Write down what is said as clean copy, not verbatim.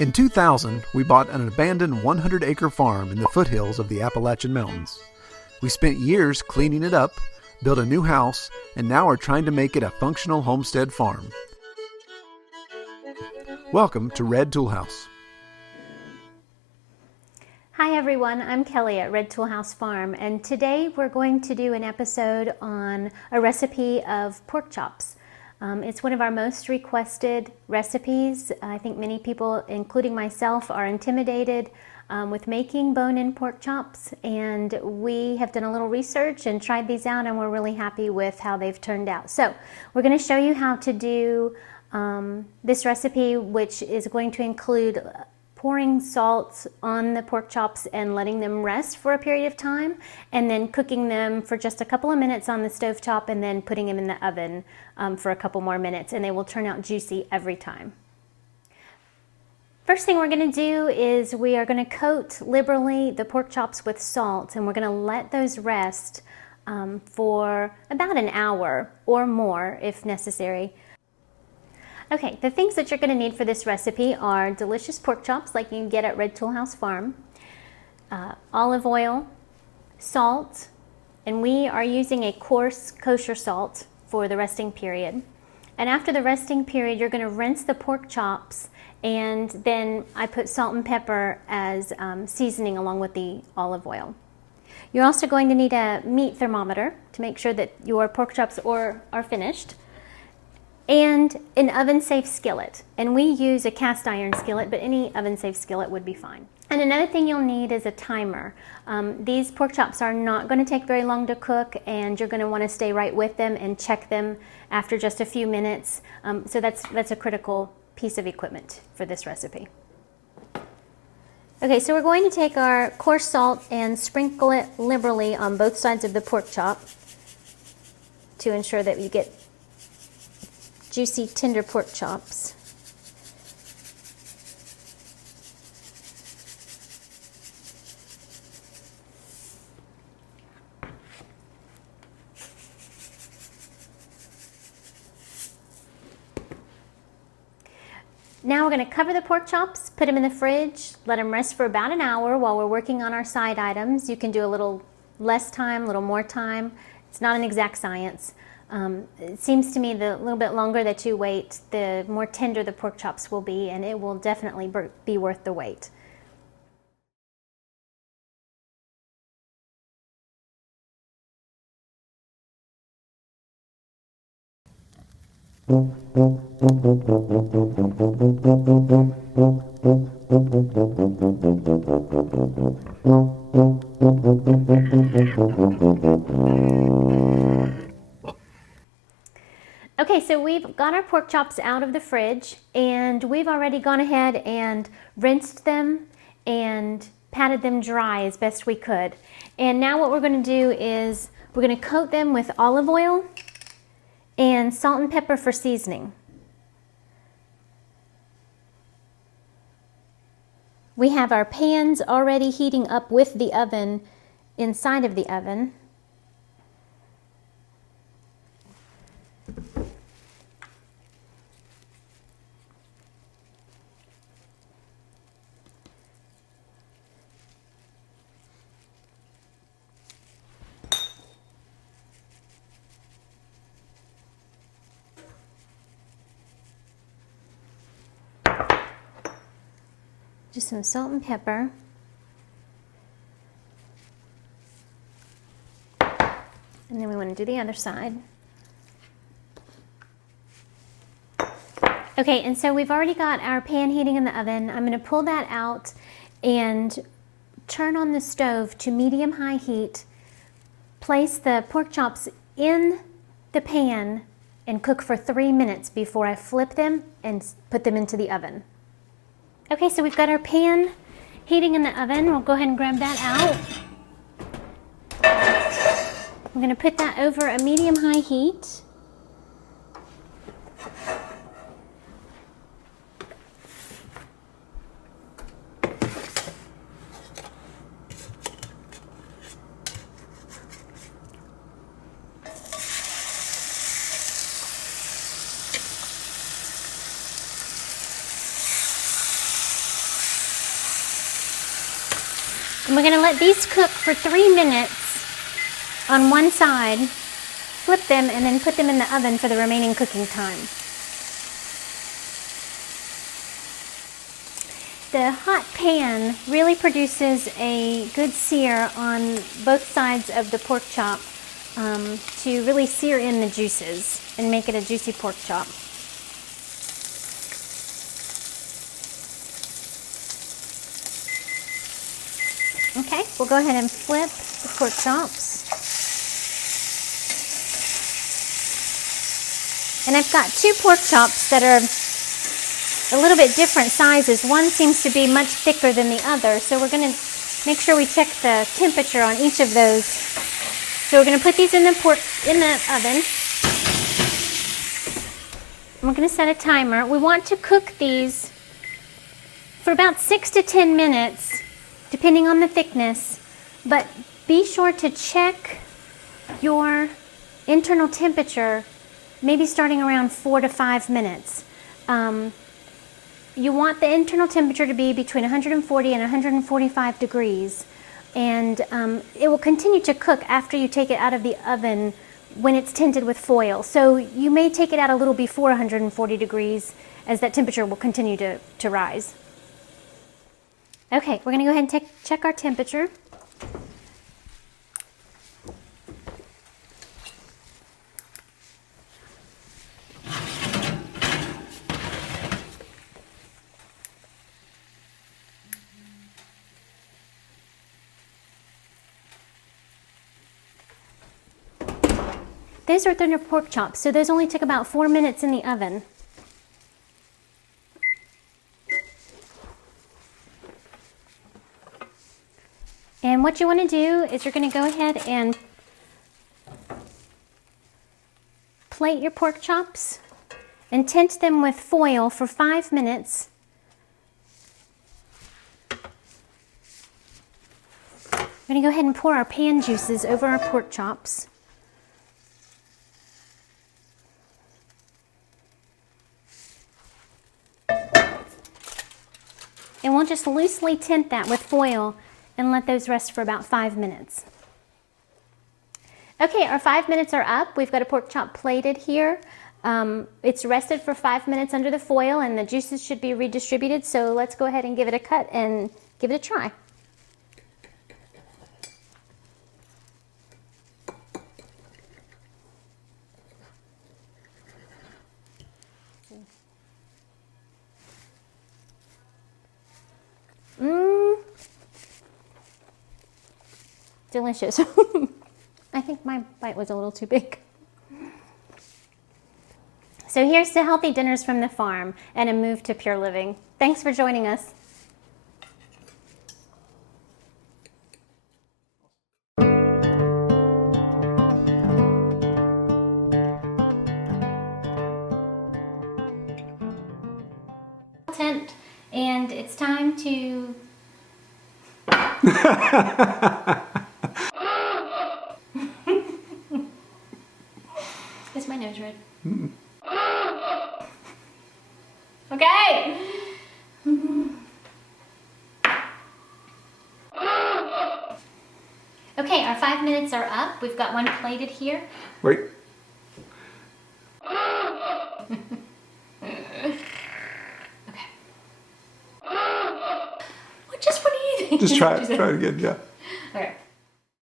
In 2000, we bought an abandoned 100-acre farm in the foothills of the Appalachian Mountains. We spent years cleaning it up, built a new house, and now are trying to make it a functional homestead farm. Welcome to Red Tool House. Hi everyone, I'm Kelly at Red Tool House Farm, and today we're going to do an episode on a recipe of pork chops. It's one of our most requested recipes. I think many people, including myself, are intimidated with making bone-in pork chops, and we have done a little research and tried these out, and we're really happy with how they've turned out. So we're going to show you how to do this recipe, which is going to include pouring salt on the pork chops and letting them rest for a period of time, and then cooking them for just a couple of minutes on the stovetop and then putting them in the oven for a couple more minutes, and they will turn out juicy every time. First thing we're going to do is we are going to coat liberally the pork chops with salt, and we're going to let those rest for about an hour or more if necessary. Okay, the things that you're going to need for this recipe are delicious pork chops like you can get at Red Tool House Farm, olive oil, salt, and we are using a coarse kosher salt for the resting period. And after the resting period, you're going to rinse the pork chops, and then I put salt and pepper as seasoning along with the olive oil. You're also going to need a meat thermometer to make sure that your pork chops are finished, and an oven-safe skillet. And we use a cast iron skillet, but any oven-safe skillet would be fine. And another thing you'll need is a timer. These pork chops are not going to take very long to cook, and you're going to want to stay right with them and check them after just a few minutes. So that's a critical piece of equipment for this recipe. Okay, so we're going to take our coarse salt and sprinkle it liberally on both sides of the pork chop to ensure that you get juicy, tender pork chops. Now we're going to cover the pork chops, put them in the fridge, let them rest for about an hour while we're working on our side items. You can do a little less time, a little more time. It's not an exact science. It seems to me the little bit longer that you wait, the more tender the pork chops will be, and it will definitely be worth the wait. Okay, so we've got our pork chops out of the fridge, and we've already gone ahead and rinsed them and patted them dry as best we could. And now what we're going to do is we're going to coat them with olive oil and salt and pepper for seasoning. We have our pans already heating up with the oven inside of the oven. Just some salt and pepper. And then we want to do the other side. Okay, and so we've already got our pan heating in the oven. I'm going to pull that out and turn on the stove to medium-high heat. Place the pork chops in the pan and cook for 3 minutes before I flip them and put them into the oven. Okay, so we've got our pan heating in the oven. We'll go ahead and grab that out. I'm going to put that over a medium-high heat. And we're going to let these cook for 3 minutes on one side, flip them, and then put them in the oven for the remaining cooking time. The hot pan really produces a good sear on both sides of the pork chop to really sear in the juices and make it a juicy pork chop. Okay, we'll go ahead and flip the pork chops. And I've got 2 pork chops that are a little bit different sizes. One seems to be much thicker than the other, so we're going to make sure we check the temperature on each of those. So we're going to put these in the oven. And we're going to set a timer. We want to cook these for about 6 to 10 minutes, depending on the thickness, but be sure to check your internal temperature, maybe starting around 4 to 5 minutes. You want the internal temperature to be between 140 and 145 degrees, and it will continue to cook after you take it out of the oven when it's tinted with foil. So you may take it out a little before 140 degrees as that temperature will continue to rise. Okay, we're going to go ahead and check our temperature. Those are tender pork chops, so those only took about 4 minutes in the oven. And what you want to do is you're going to go ahead and plate your pork chops and tint them with foil for 5 minutes. We're going to go ahead and pour our pan juices over our pork chops. And we'll just loosely tint that with foil and let those rest for about 5 minutes. Okay, our 5 minutes are up. We've got a pork chop plated here. It's rested for 5 minutes under the foil and the juices should be redistributed. So let's go ahead and give it a cut and give it a try. Delicious. I think my bite was a little too big. So here's to healthy dinners from the farm and a move to pure living. Thanks for joining us. Tent, and it's time to Is my nose red? Mm-mm. Okay. Okay, our 5 minutes are up. We've got one plated here. Wait. Okay. What do you think? Just try it again, yeah. Okay.